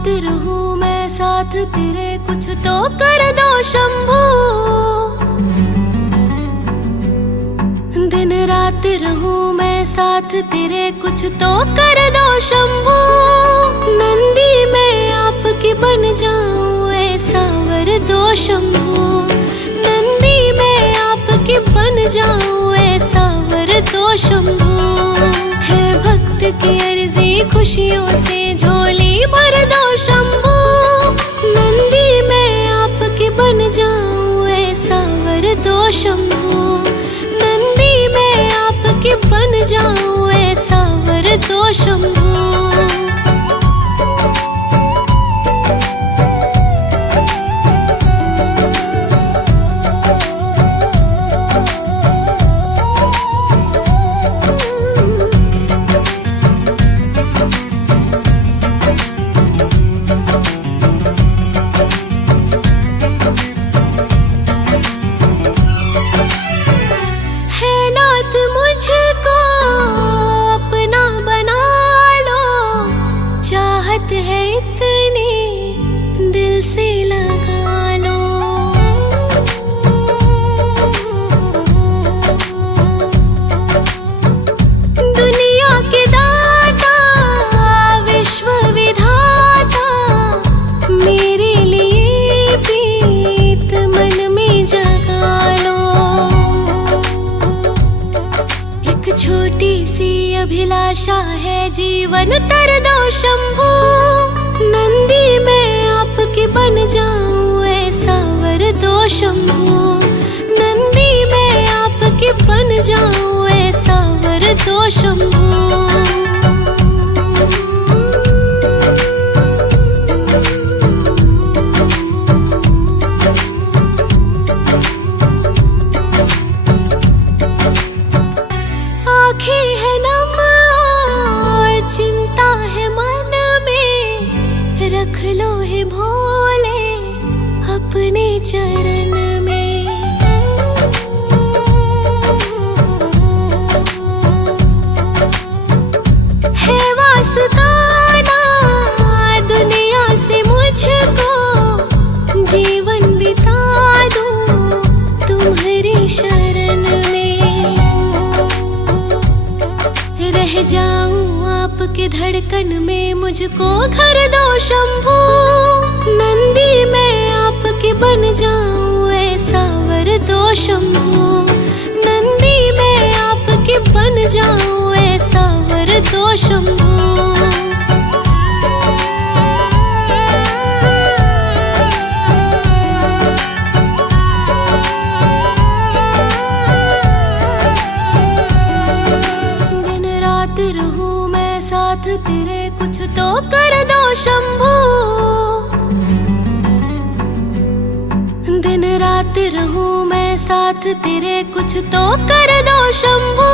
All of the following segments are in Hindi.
रात रहूं मैं साथ तेरे, कुछ तो कर दो शंभू। दिन रात रहूं मैं साथ तेरे, कुछ तो कर दो शंभू। नंदी मैं आपकी बन जाऊं, ऐसा वर दो शंभू। नंदी मैं आपकी बन जाऊं, ऐसा वर दो शंभू। है भक्त की अर्जी खुशियों से झोली भर दो शंभू। नंदी मैं आपकी बन जाऊं, ऐसा वर दो शंभू। नंदी मैं आपकी बन जाऊं, ऐसा वर दो शंभू। है इतनी दिल से लगा लो। दुनिया के दाता विश्व विधाता, मेरे लिए प्रीत मन में जगा लो। एक छोटी सी अभिलाषा है जीवन तर दो शंभू। नंदी मैं आपकी बन जाऊं, ऐसा वर दो शंभू। नंदी मैं आपकी बन जाऊं, ऐसा वर दो शंभू। रख लो हे भोले अपने चरण में। है वास्ताना दुनिया से मुझको, जीवन बिता दूं तुम्हारी शरण में। रह जाऊं आपके धड़कन में, मुझको घर दो शंभू। नंदी मैं आपकी बन जाऊं, ऐसा वर दो शंभू। नंदी मैं आपकी बन जाऊं, ऐसा वर दो शंभू। रहूं मैं साथ तेरे, कुछ तो कर दो शंभू। दिन रात रहूं मैं साथ तेरे, कुछ तो कर दो शंभू।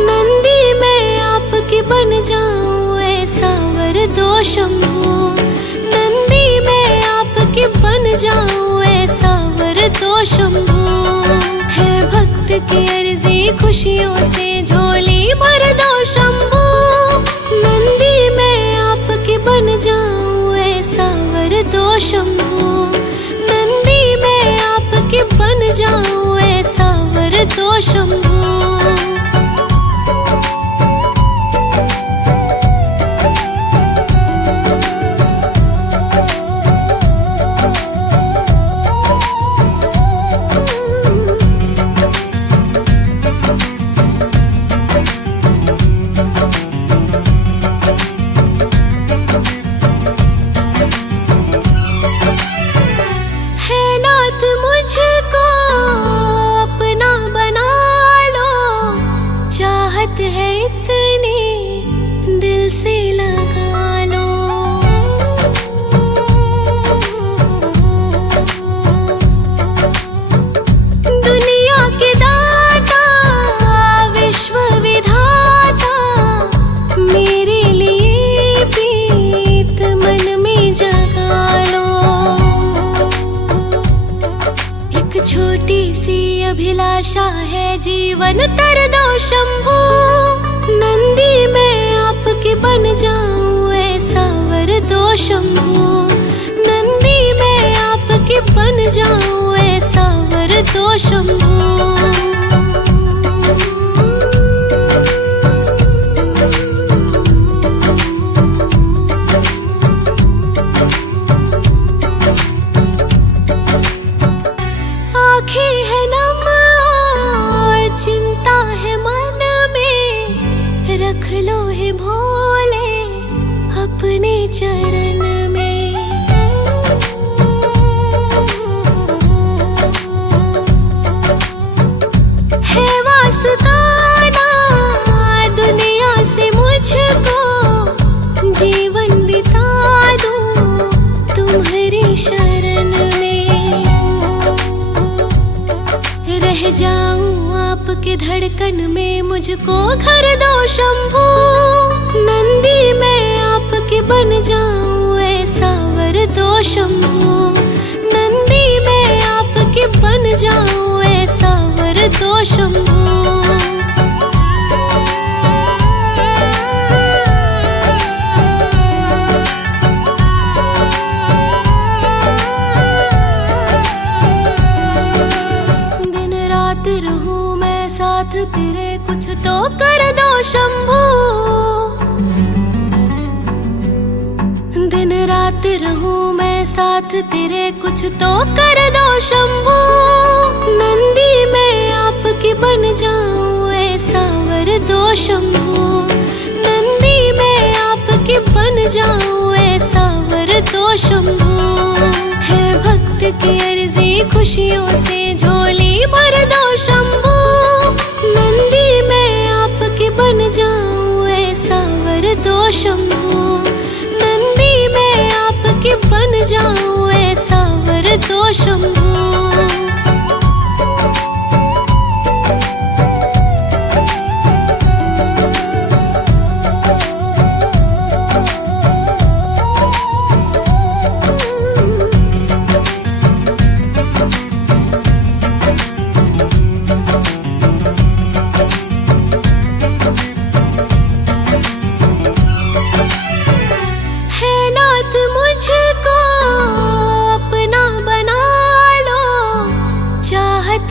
नंदी मैं आपकी बन जाऊं, ऐसा वर दो शंभू। नंदी मैं आपकी बन जाऊं, ऐसा वर दो शंभू। है भक्त की अर्जी खुशियों से झोली भर दो शंभू। नंदी मैं आपकी बन जाऊं, ऐसा वर दो शंभू। नंदी मैं आपकी बन जाऊं, ऐसा वर दो शंभू। है इतनी दिल से लगा लो। दुनिया के दाता विश्व विधाता, मेरे लिए प्रीत मन में जगा लो। एक छोटी सी अभिलाषा है जीवन तर दो शंभू। नंदी मैं आपकी बन जाऊं, ऐसा वर दो शंभू। नंदी मैं आपकी बन जाऊं ऐसा वर दो शंभू। रख लो हे भोले अपने चरण में। है वास्ता ना दुनिया से मुझको, जीवन बिता दूं तुम्हारी शरण में। रह जाऊं आपके धड़कन में, मुझको घर दो शंभू। नंदी मैं आपकी बन जाऊं ऐसा वर दो शंभू। नंदी मैं आपकी बन जाऊं ऐसा वर दो शंभू। रहूं मैं साथ तेरे, कुछ तो कर दो शंभू। दिन रात रहूं मैं साथ तेरे, कुछ तो कर दो शंभू। नंदी मैं आपकी बन जाऊं ऐसा वर दो शंभू। नंदी मैं आपकी बन जाऊं ऐसा वर दो शंभू। है भक्त की अर्जी खुशियों से झोली भर दो शंभू। नंदी मैं आपकी बन जाऊं ऐसा वर दो शंभू। नंदी मैं आपकी बन जाऊं ऐसा वर दो शंभू।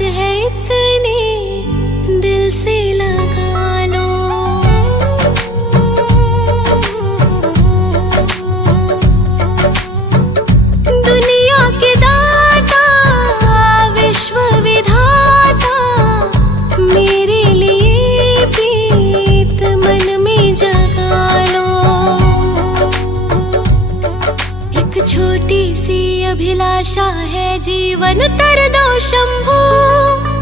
है इतनी दिल से लगा लो। दुनिया के दाता विश्व विधाता, मेरे लिए प्रीत मन में जगा लो। एक छोटी सी अभिलाषा है जीवन तर दो शंभू।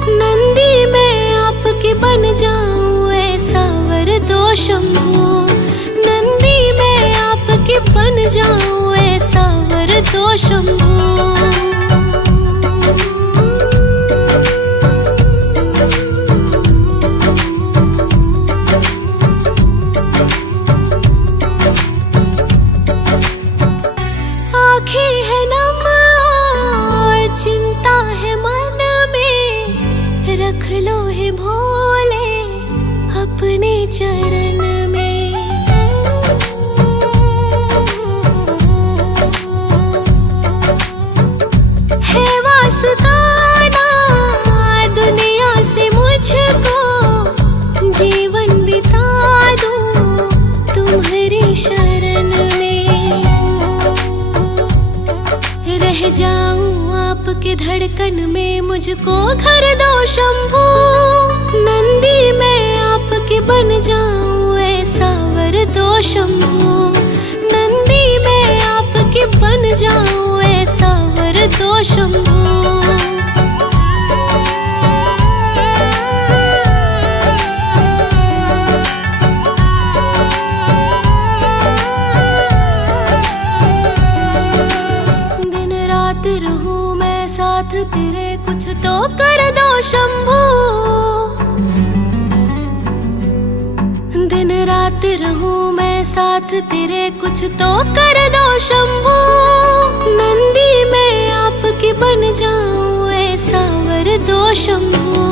नंदी मैं आपकी बन जाऊं ऐसा वर दो शंभू। नंदी मैं आपकी बन जाऊं ऐसा वर दो शंभू। आँखें है नम और चिंता है मन में, रख लो हे भोले अपने चरण में। है वास्ता ना दुनिया से मुझको, जीवन बिता दूं तुम्हारी शरण में। रह जाऊं आपके धड़कन में, मुझको घर दो शंभू। नंदी मैं आपकी बन जाऊं ऐसा वर दो शंभू। नंदी मैं आपकी बन जाऊं ऐसा वर दो शंभू। रहूं मैं साथ तेरे, कुछ तो कर दो शंभू। दिन रात रहूं मैं साथ तेरे, कुछ तो कर दो शंभू। नंदी मैं आपकी बन जाऊं ऐसा वर दो शंभू।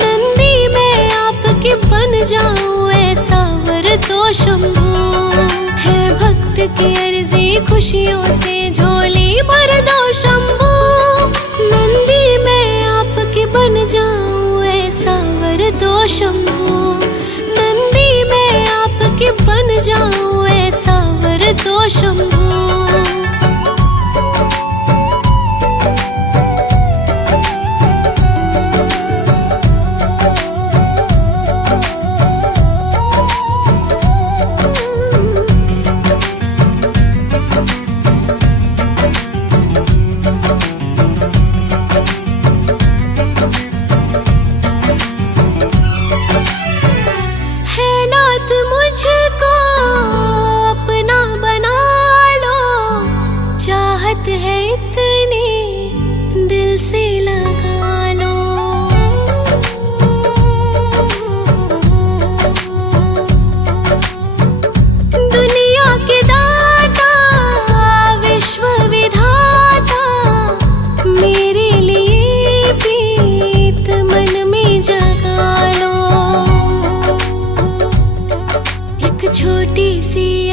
नंदी मैं आपकी बन जाऊं ऐसा वर दो शंभू। है भक्त की अर्जी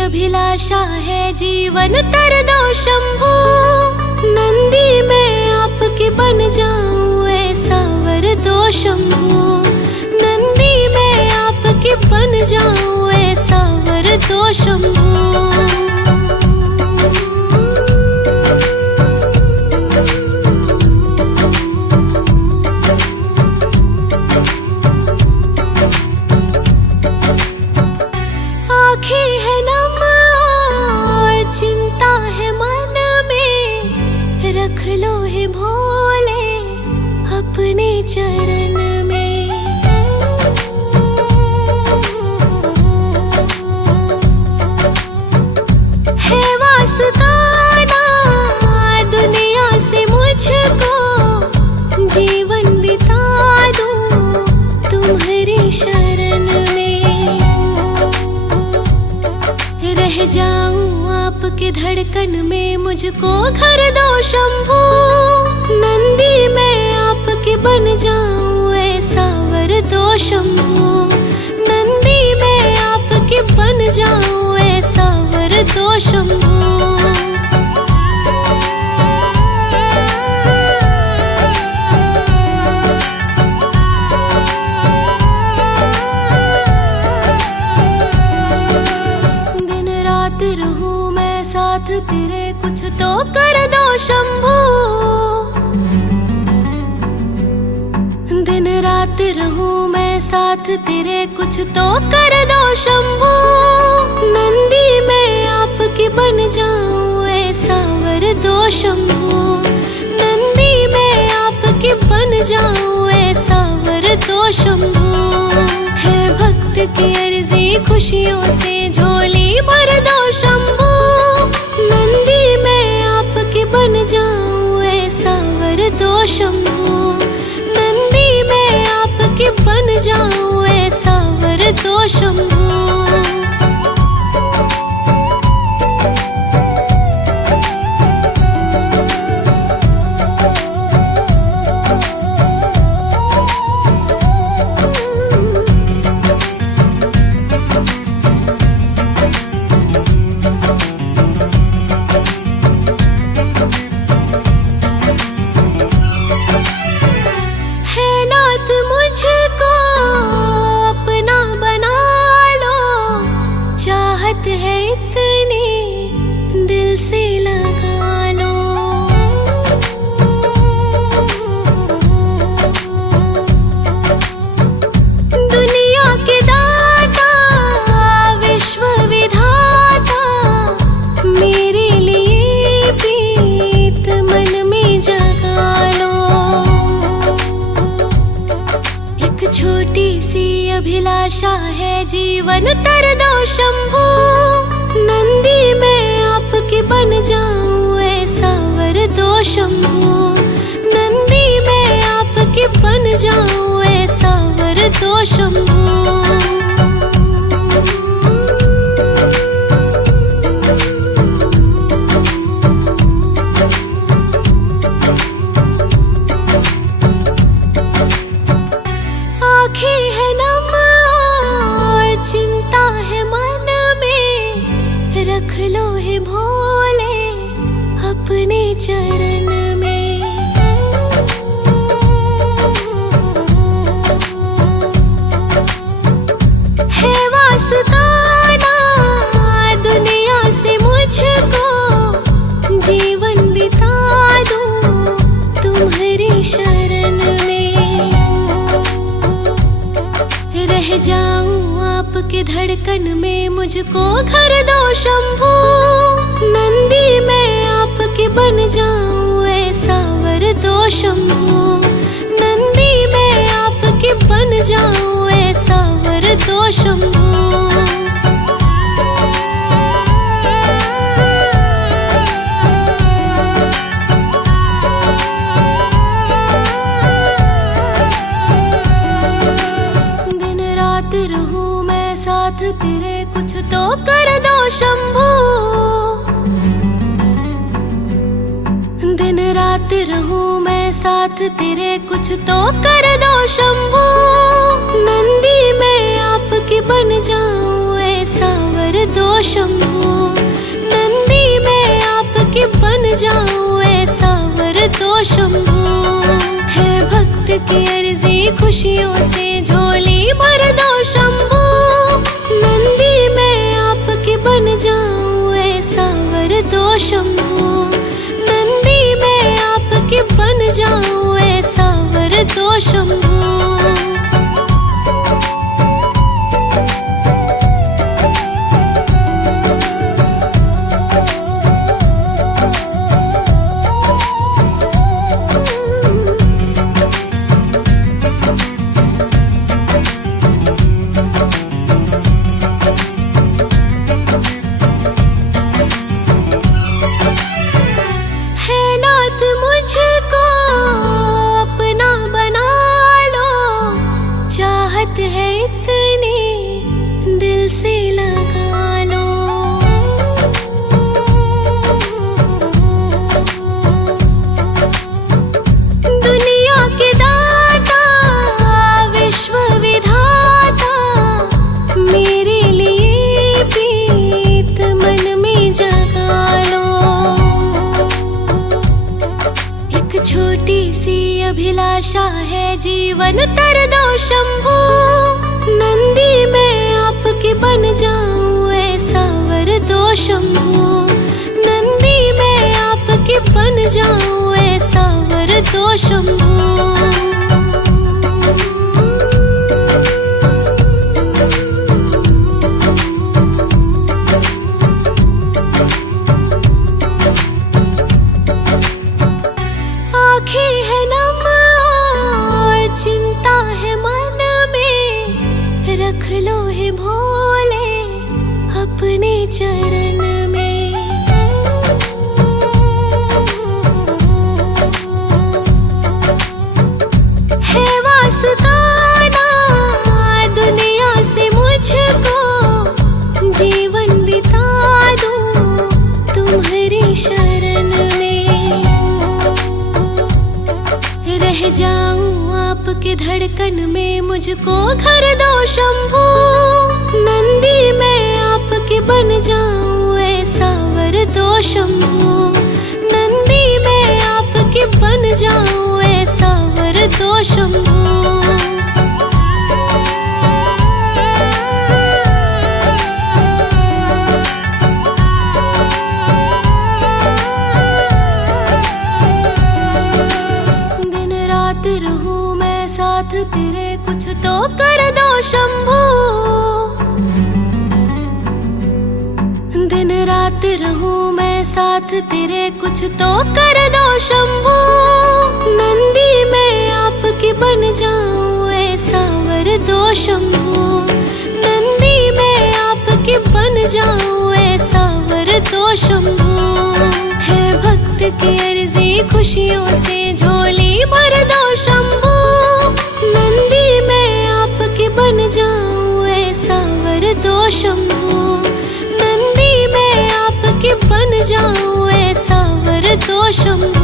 अभिलाषा है जीवन तर दो शंभू। नंदी मैं आपकी बन जाऊं ऐसा वर दो शंभू। नंदी मैं आपकी बन जाऊं ऐसा वर दो शंभू। रख लो हे भोले अपने चरण में। है वास्ता ना दुनिया से मुझको, जीवन बिता दूं तुम्हारी शरण में। रह जाऊं आपके धड़कन में, मुझको घर दो शंभू। नंदी मैं आपकी बन जाऊं ऐसा वर दो शंभू। नंदी मैं आपकी बन जाऊं ऐसा वर दो शंभू। रहूं मैं साथ तेरे कुछ तो कर दो शंभू। दिन रात रहूं मैं साथ तेरे कुछ तो कर दो शंभू। नंदी मैं आपकी बन जाऊं ऐसा वर दो शंभू। नंदी मैं आपकी बन जाऊं ऐसा वर दो शंभू। है भक्त की अर्जी खुशियों से झोली भर दो शंभू। नंदी मैं आपकी बन जाऊं ऐसा वर दो शंभू। नंदी मैं आपकी बन जाऊं ऐसा वर दो शंभू। है इतनी दिल से लगा लो। दुनिया के दाता विश्व विधाता, मेरे लिए प्रीत मन में जगा लो। एक छोटी सी अभिलाषा है जीवन तर दो शंभू। नंदी मैं आपकी बन जाऊं ऐसा वर दो शंभू। नंदी मैं आपकी बन जाऊं ऐसा वर दो शंभू। रख लो हे भोले अपने चरण में। है वास्ता ना दुनिया से मुझको, जीवन बिता दूं तुम्हारी शरण में। रह जाऊं आपके धड़कन में, मुझको घर दो शंभू। नंदी मैं आपकी बन जाऊं ऐसा वर दो शंभू। नंदी मैं आपकी बन जाऊं ऐसा वर दो शंभू। रहूं मैं साथ तेरे कुछ तो कर दो शंभू। दिन रात रहूं मैं साथ तेरे कुछ तो कर दो शंभू। नंदी मैं आपकी बन जाऊं ऐसा वर दो शंभू। खुशियों से झोली भर दो शंभू। नंदी मैं आपके बन जाऊं ऐसा वर दो शंभू। नंदी मैं आपके बन जाऊं ऐसा वर दो शंभू। है इतनी दिल से लगा लो। दुनिया के दाता विश्व विधाता मेरे लिए प्रीत मन में जगा लो। एक छोटी सी अभिलाषा है जीवन तर दो शंभू। नंदी मैं आपके बन जाऊं ऐसा वर दो शंभू। नंदी मैं आपके बन जाऊं ऐसा वर दो शंभू। रख लो हे भोले अपने चरण में। है वास्ताना दुनिया से मुझको जीवन बिता दूं तुम्हारी शरण में। रह जाऊं आपके धड़कन में मुझको घर दो शंभू। नंदी मैं आपके बन जाऊं ऐसा वर दो शंभू। नंदी मैं आपके बन जाऊं ऐसा वर दो शंभू। रहूं मैं साथ तेरे कुछ तो कर दो शंभू। दिन रात रहूं मैं साथ तेरे कुछ तो कर दो शंभू। नंदी मैं आपके बन जाऊं ऐसा वर दो शंभू। नंदी मैं आपके बन जाऊं ऐसा वर दो शंभू। है भक्त की अर्जी खुशियों से झोली भर दो शंभू। नंदी मैं आपके बन जाऊं ऐसा वर दो शंभू। नंदी मैं आपके बन जाऊं ऐसा वर दो शंभू।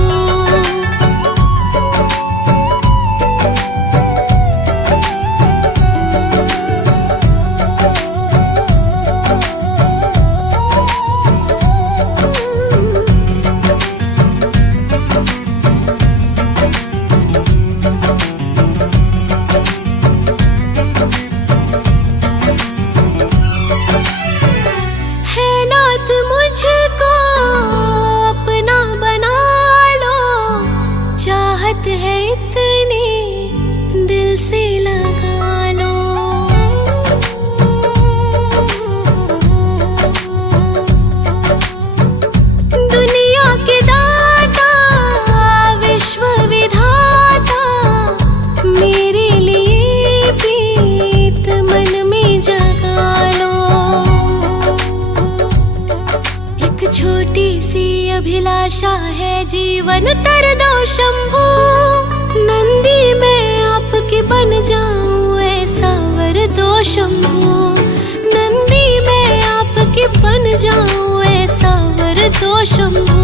है इतनी दिल से लगा लो। दुनिया के दाता विश्व विधाता मेरे लिए प्रीत मन में जगा लो। एक छोटी सी अभिलाषा है जीवन तर दो शंभू। नंदी मैं आपके बन जाऊं ऐसा वर दो शंभू। नंदी मैं आपके बन जाऊं ऐसा वर दो शंभू।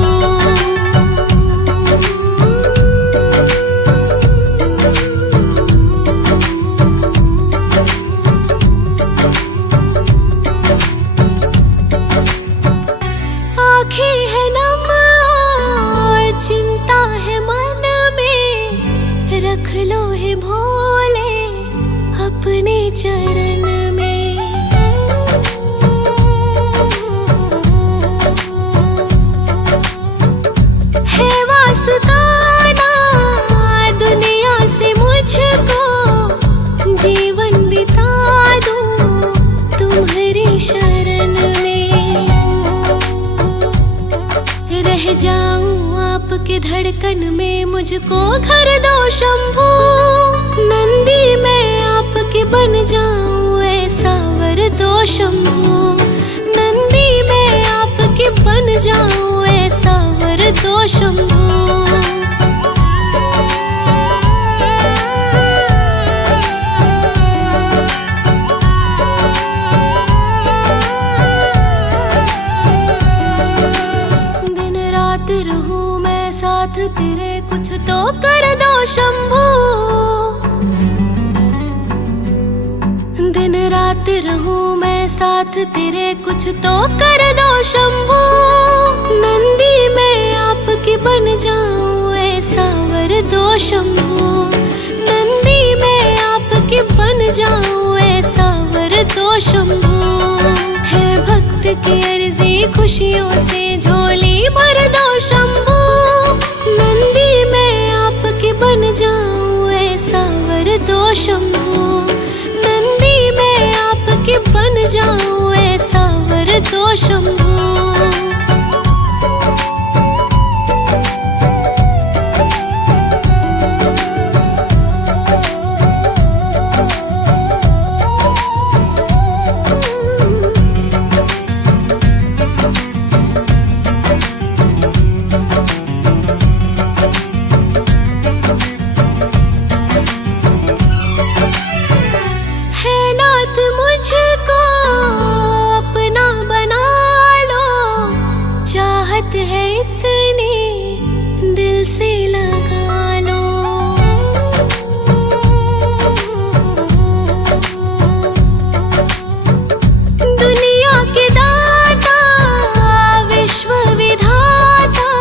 आँखें है नम और चिंता है मन में रख लो हे भोले आपकी धड़कन में मुझको घर दो शंभू। नंदी मैं आपकी बन जाऊं ऐसा वर दो शंभू। नंदी मैं आपकी बन जाऊं ऐसा वर दो शंभू। रहूं मैं साथ तेरे कुछ तो कर दो शंभू। दिन रात रहूं मैं साथ तेरे कुछ तो कर दो शंभू। नंदी मैं आपकी बन जाऊं ऐसा वर दो शंभू। नंदी मैं आपकी बन जाऊं ऐसा वर दो शंभू। है भक्त की अर्जी खुशियों से झोली भर दो शंभू। नंदी मैं आपकी बन जाऊं ऐसा वर दो शंभू। नंदी मैं आपकी बन जाऊं ऐसा वर दो शंभू। मुझको अपना बना लो, चाहत है इतनी दिल से लगा लो। दुनिया के दाता विश्व विधाता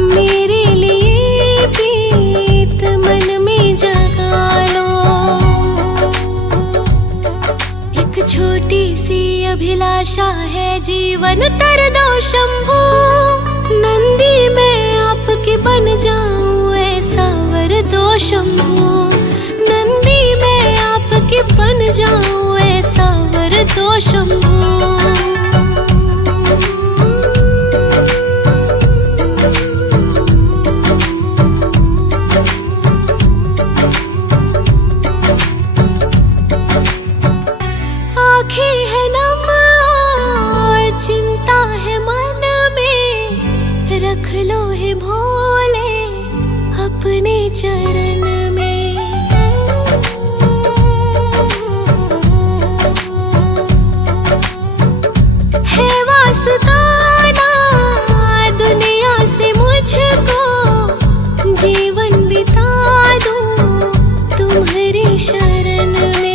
मेरे लिए प्रीत मन में जगा लो। छोटी सी अभिलाषा है जीवन तर दो शंभू। नंदी मैं आपकी बन जाऊं ऐसा वर दो शंभू। नंदी मैं आपकी बन जाऊं ऐसा वर दो शंभू। है नम और चिंता है मन में, रख लो है भोले अपने चरण में। है वास्ताना दुनिया से मुझको, जीवन बिता दूं तुम्हारी शरण में।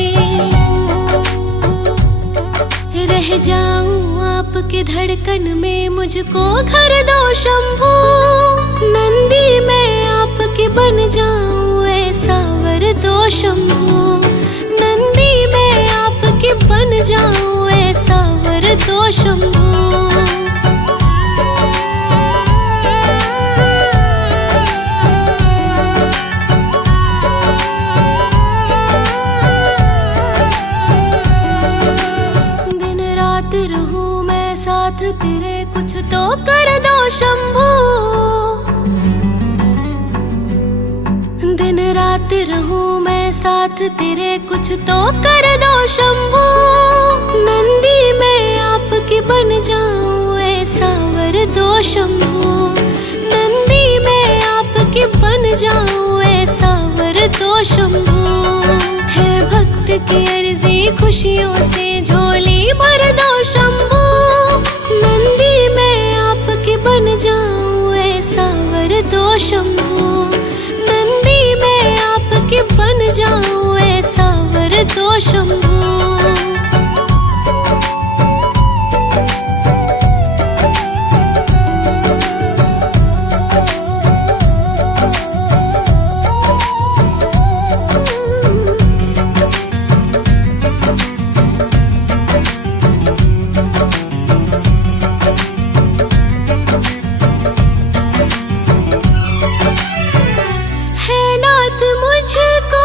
रह जाऊं आपके धड़कन में मुझको घर दो शंभू। नंदी मैं आपकी बन जाऊं ऐसा वर दो शंभू। नंदी मैं आपकी बन जाऊं ऐसा वर दो शंभू। रहूं मैं साथ तेरे कुछ तो कर दो शंभू। दिन रात रहूं मैं साथ तेरे कुछ तो कर दो शंभू। नंदी मैं आपकी बन जाऊं ऐसा वर दो शंभू। नंदी मैं आपकी बन जाऊं ऐसा वर दो शंभू। है भक्त की अर्जी खुशियों से झोली भर दो शंभू। नंदी मैं आपकी बन जाऊं ऐसा वर दो शंभू। नंदी मैं आपकी बन जाऊं ऐसा वर दो शंभू। मुझको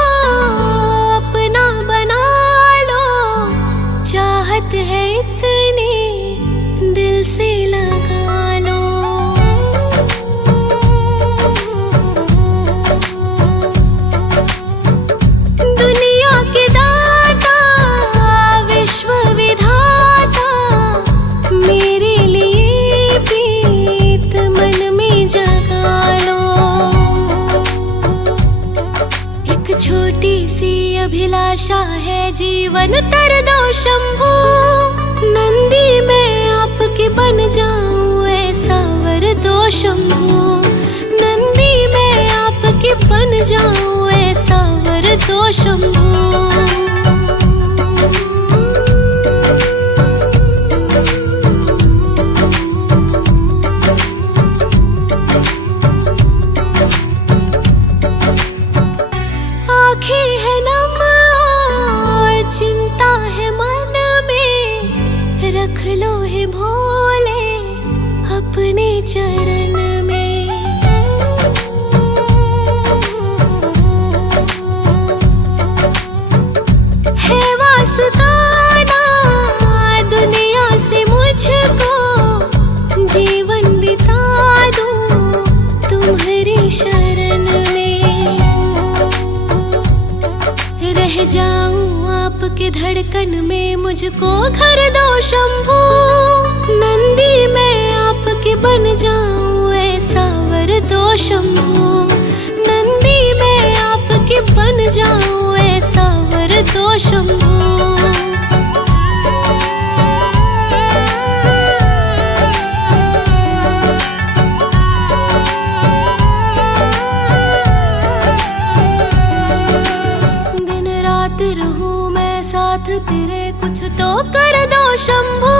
अपना बना लो, चाहत है इतनी दिल से लगा लो। जीवन तर दो शंभू। नंदी मैं आपकी बन जाऊं ऐसा वर दो शंभू। नंदी मैं आपकी बन जाऊं ऐसा वर दो शंभू। रख लो हे भोले अपने चरण में। है वास्ता ना दुनिया से मुझको, जीवन बिता दूं तुम्हारी शरण में। रह जाऊं आपके धड़कन में, मुझको घर दो शंभू। नंदी मैं आपकी बन जाऊं ऐसा वर दो शंभू। नंदी मैं आपकी बन जाऊं ऐसा वर दो शंभू। रहूं मैं साथ तेरे, कुछ तो कर दो शंभू।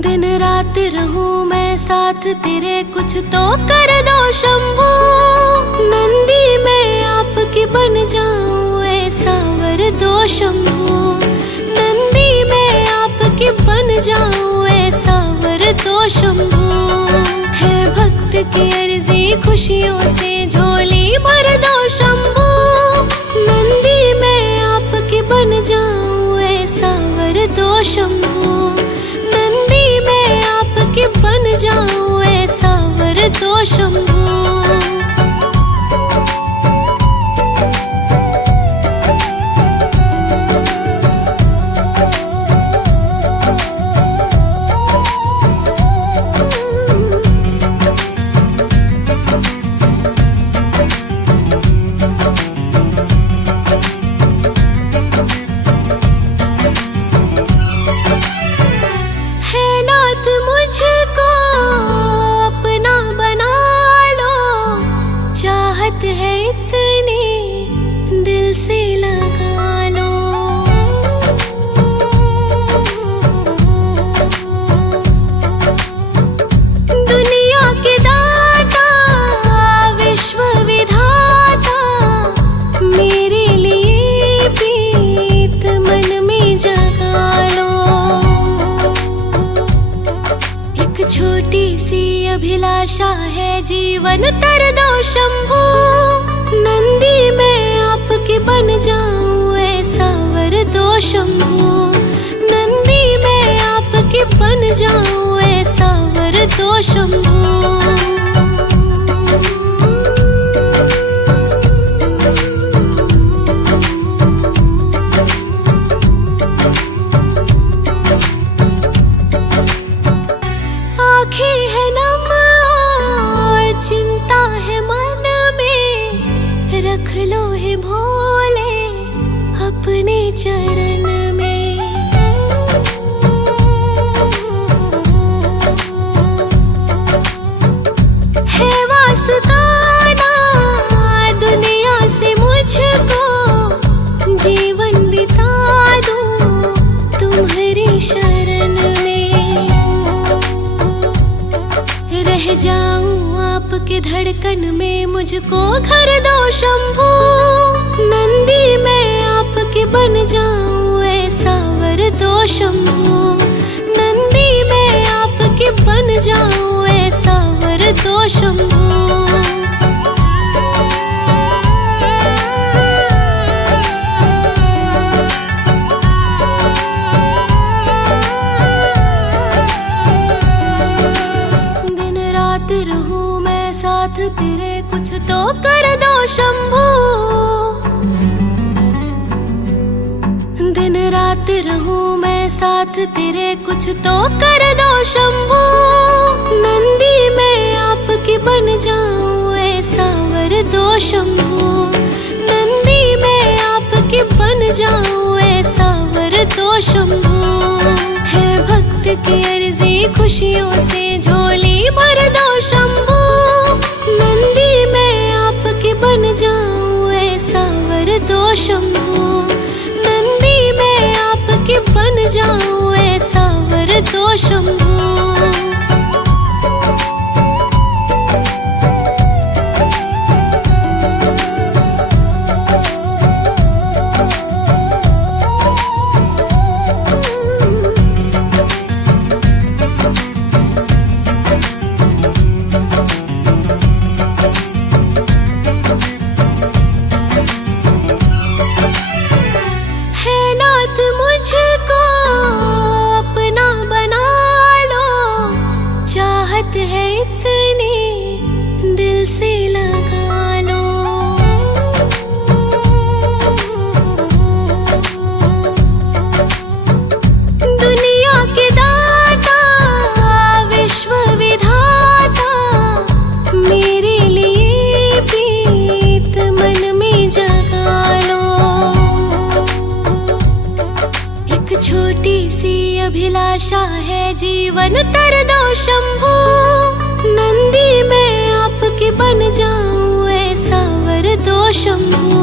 दिन रात रहूं मैं साथ तेरे, कुछ तो कर दो शंभू। नंदी मैं आपकी बन जाऊं ऐसा वर दो शंभू। नंदी मैं आपकी बन जाऊं ऐसा वर दो शंभू। है भक्त की अर्जी खुशियों से झोली भर दो शंभू। नंदी मैं आपकी बन जाऊं ऐसा वर दो शंभू। नंदी मैं आपकी बन जाऊं ऐसा वर दो शंभू। है इतनी दिल से लगा लो। दुनिया के दाता विश्व विधाता, मेरे लिए प्रीत मन में जगा लो। एक छोटी सी अभिलाषा है जीवन तर दो शंभू। नंदी मैं आपकी बन जाऊं ऐसा वर दो शंभू। नंदी मैं आपकी बन जाऊं ऐसा वर दो शंभू। रख लो हे भोले अपने चरण में। है वास्ता ना दुनिया से मुझको, जीवन बिता दूं तुम्हारी शरण में। रह जाऊं आपके धड़कन में, मुझको घर दो शंभू। नंदी मैं आपकी बन जाऊं ऐसा वर दो शंभू। नंदी मैं आपकी बन जाऊं ऐसा वर दो शंभू। रहूं मैं साथ तेरे, कुछ तो कर दो शंभू। दिन रात रहूं मैं साथ तेरे, कुछ तो कर दो शंभू। नंदी मैं आपकी बन जाऊं ऐसा वर दो शंभू। नंदी खुशियों से झोली भर दो शंभू। नंदी मैं आपके बन जाऊं ऐसा वर दो शंभू। नंदी मैं आपके बन जाऊं ऐसा वर दो शंभू। है इतनी दिल से लगा लो। दुनिया के दाता विश्व विधाता मेरे लिए प्रीत मन में जगा लो। एक छोटी सी अभिलाषा है जीवन तर दो शंभू। नंदी मैं आपके बन जाऊं ऐसा वर दो शंभू।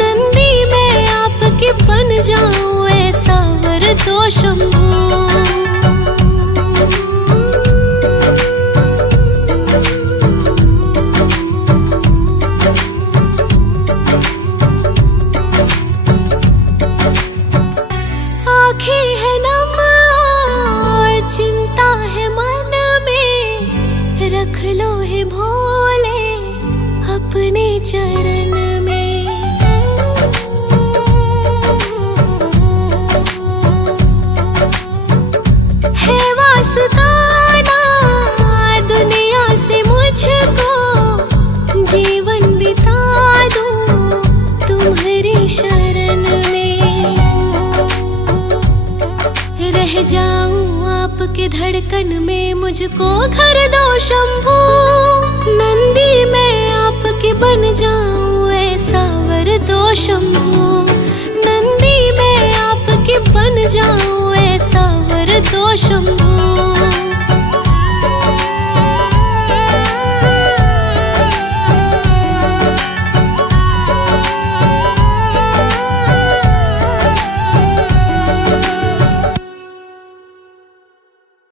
नंदी मैं आपके बन जाऊं ऐसा वर दो शंभू। चिंता है मन में रख लो है भोले अपने चरण में। है वास्ताना दुनिया से मुझको जीवन बिता दूं तुम्हारी शरण में। रह जाऊं आपके धड़कन में मुझको घर दो शंभू। नंदी मैं आपके बन जाऊं ऐसा वर दो शंभू।